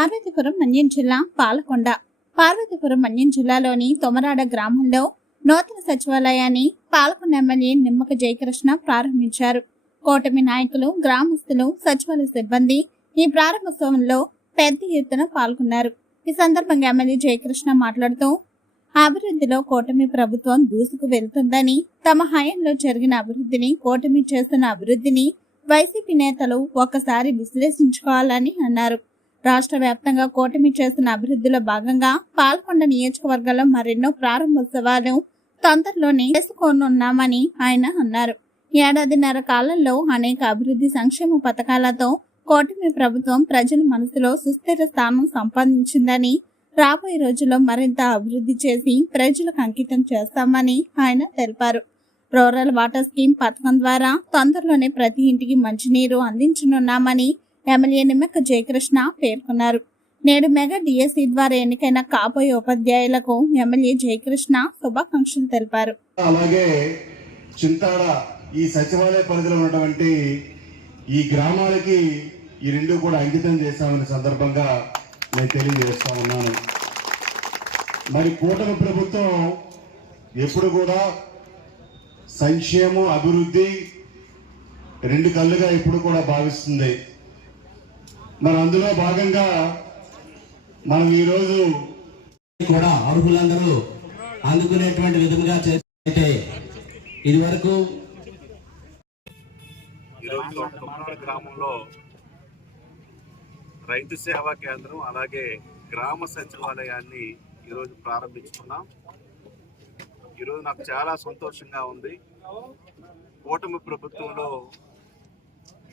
పార్వతీపురం మన్యం జిల్లా పాలకొండ. పార్వతీపురం మన్యం జిల్లాలోని తొమరాడ గ్రామంలో నూతన సచివాలయాన్ని పాలకొండ ఎమ్మెల్యే నిమ్మక జయకృష్ణ ప్రారంభించారు. కూటమి నాయకులు, గ్రామస్తులు, సచివాలయ సిబ్బంది ఈ ప్రారంభోత్సవంలో పెద్ద ఎత్తున పాల్గొన్నారు. ఈ సందర్భంగా ఎమ్మెల్యే జయకృష్ణ మాట్లాడుతూ అభివృద్ధిలో కూటమి ప్రభుత్వం దూసుకు వెళ్తుందని, తమ హయాంలో జరిగిన అభివృద్ధిని, కూటమి చేస్తున్న అభివృద్ధిని వైసీపీ నేతలు ఒక్కసారి విశ్లేషించుకోవాలని అన్నారు. రాష్ట్ర వ్యాప్తంగా కూటమి చేస్తున్న అభివృద్ధిలో భాగంగా పాల్కొండ నియోజకవర్గంలో మరెన్నో ప్రారంభోత్సవాలు తొందరలోనే చేసుకోనున్నామని ఆయన అన్నారు. ఏడాదిన్నర కాలంలో అనేక అభివృద్ధి సంక్షేమ పథకాలతో కూటమి ప్రభుత్వం ప్రజల మనసులో సుస్థిర స్థానం సంపాదించిందని, రాబోయే రోజుల్లో మరింత అభివృద్ధి చేసి ప్రజలకు అంకితం చేస్తామని ఆయన తెలిపారు. రూరల్ వాటర్ స్కీమ్ పథకం ద్వారా తొందరలోనే ప్రతి ఇంటికి మంచినీరు అందించనున్నామని ఎమ్మెల్యే నిమ్మక జయకృష్ణ పేర్కొన్నారు. నేడు మెగా డిఎస్సి ద్వారా ఎన్నికైన కాబోయే ఉపాధ్యాయులకు ఎమ్మెల్యే జయకృష్ణ శుభాకాంక్షలు తెలిపారు. అలాగే చింతాడ ఈ సచివాలయ పరిధిలో ఉన్నటువంటి ఈ గ్రామాలకి ఈ రెండు కూడా అంకితం చేశామనే సందర్భంగా నేను తెలియజేస్తా ఉన్నాను. మరి కూటమి ప్రభుత్వం ఎప్పుడు కూడా సంక్షేమం, అభివృద్ధి రెండు కళ్ళుగా ఎప్పుడు కూడా భావిస్తుంది. మరి అందులో భాగంగా మనం ఈరోజు కూడా అర్హులందరూ అందుకునేటువంటి విధంగా చేస్తే ఇది వరకు గ్రామంలో రైతు సేవా కేంద్రం అలాగే గ్రామ సచివాలయాన్ని ఈరోజు ప్రారంభించుకున్నాం. ఈరోజు నాకు చాలా సంతోషంగా ఉంది. కూటమి ప్రభుత్వంలో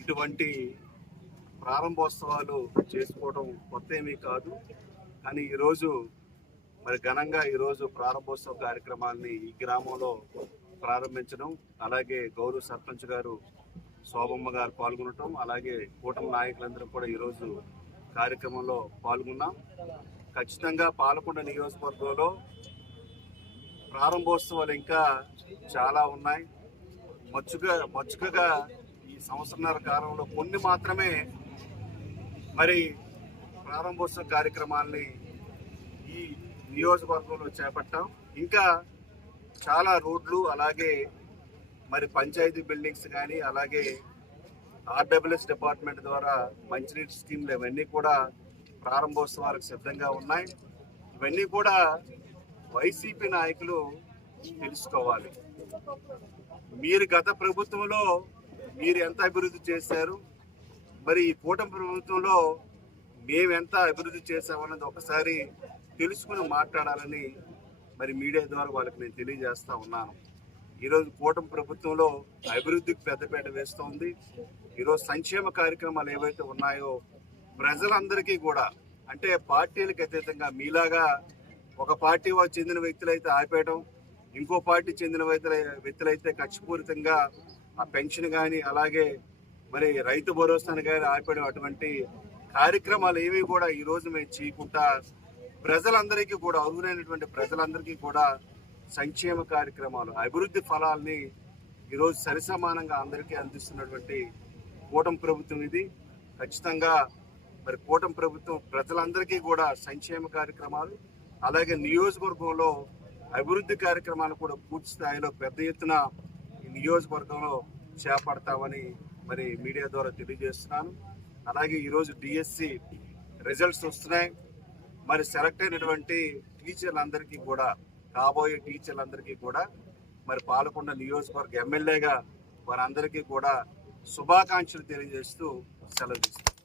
ఇటువంటి ప్రారంభోత్సవాలు చేసుకోవడం కొత్త ఏమీ కాదు. కానీ ఈరోజు మరి ఘనంగా ఈరోజు ప్రారంభోత్సవ కార్యక్రమాన్ని ఈ గ్రామంలో ప్రారంభించడం, అలాగే గౌరవ సర్పంచ్ గారు శోభమ్మ గారు పాల్గొనడం, అలాగే కూటమి నాయకులందరూ కూడా ఈరోజు కార్యక్రమంలో పాల్గొన్నాం. ఖచ్చితంగా పాలకొండ నియోజకవర్గంలో ప్రారంభోత్సవాలు ఇంకా చాలా ఉన్నాయి. మచ్చుకగా ఈ సంవత్సరాల కాలంలో కొన్ని మాత్రమే మరి ప్రారంభోత్సవ కార్యక్రమాల్ని ఈ నియోజకవర్గంలో చేపట్టాం. ఇంకా చాలా రోడ్లు, అలాగే మరి పంచాయతీ బిల్డింగ్స్ కానీ, అలాగే ఆర్డబ్ల్యూఎస్ డిపార్ట్మెంట్ ద్వారా మంచినీటి స్కీమ్లు ఇవన్నీ కూడా ప్రారంభోత్సవాలకు సిద్ధంగా ఉన్నాయి. ఇవన్నీ కూడా వైసీపీ నాయకులు తెలుసుకోవాలి. మీరు గత ప్రభుత్వంలో మీరు ఎంత అభివృద్ధి చేశారు, మరి ఈ కూటమి ప్రభుత్వంలో మేము ఎంత అభివృద్ధి చేశామన్నది ఒకసారి తెలుసుకుని మాట్లాడాలని మరి మీడియా ద్వారా వాళ్ళకి నేను తెలియజేస్తా ఉన్నాను. ఈరోజు కూటమి ప్రభుత్వంలో అభివృద్ధికి పెద్దపీట వేస్తోంది. ఈరోజు సంక్షేమ కార్యక్రమాలు ఏవైతే ఉన్నాయో ప్రజలందరికీ కూడా, అంటే పార్టీలకు అతీతంగా మీలాగా ఒక పార్టీ చెందిన వ్యక్తులైతే ఆపేయడం, ఇంకో పార్టీ చెందిన వ్యక్తులైతే కక్షపూరితంగా ఆ పెన్షన్ కానీ, అలాగే మరి రైతు భరోసాను కానీ ఆపేయడం, అటువంటి కార్యక్రమాలు ఏవి కూడా ఈరోజు మేము చేయకుండా ప్రజలందరికీ కూడా, అర్హులైనటువంటి ప్రజలందరికీ కూడా సంక్షేమ కార్యక్రమాలు, అభివృద్ధి ఫలాల్ని ఈరోజు సరిసమానంగా అందరికీ అందిస్తున్నటువంటి కూటమి ప్రభుత్వం ఇది. ఖచ్చితంగా మరి కూటమి ప్రభుత్వం ప్రజలందరికీ కూడా సంక్షేమ కార్యక్రమాలు, అలాగే నియోజకవర్గంలో అభివృద్ధి కార్యక్రమాలు కూడా పూర్తి స్థాయిలో పెద్ద ఎత్తున ఈ నియోజకవర్గంలో చేపడతామని మరి మీడియా ద్వారా తెలియజేస్తున్నాను. అలాగే ఈరోజు డిఎస్సి రిజల్ట్స్ వస్తున్నాయి. మరి సెలెక్ట్ అయినటువంటి టీచర్లందరికీ కూడా, కాబోయే టీచర్లందరికీ కూడా మరి పాలకొండ నియోజకవర్గ ఎమ్మెల్యేగా వారందరికీ కూడా శుభాకాంక్షలు తెలియజేస్తూ సెలవు తీసుకుంటాను.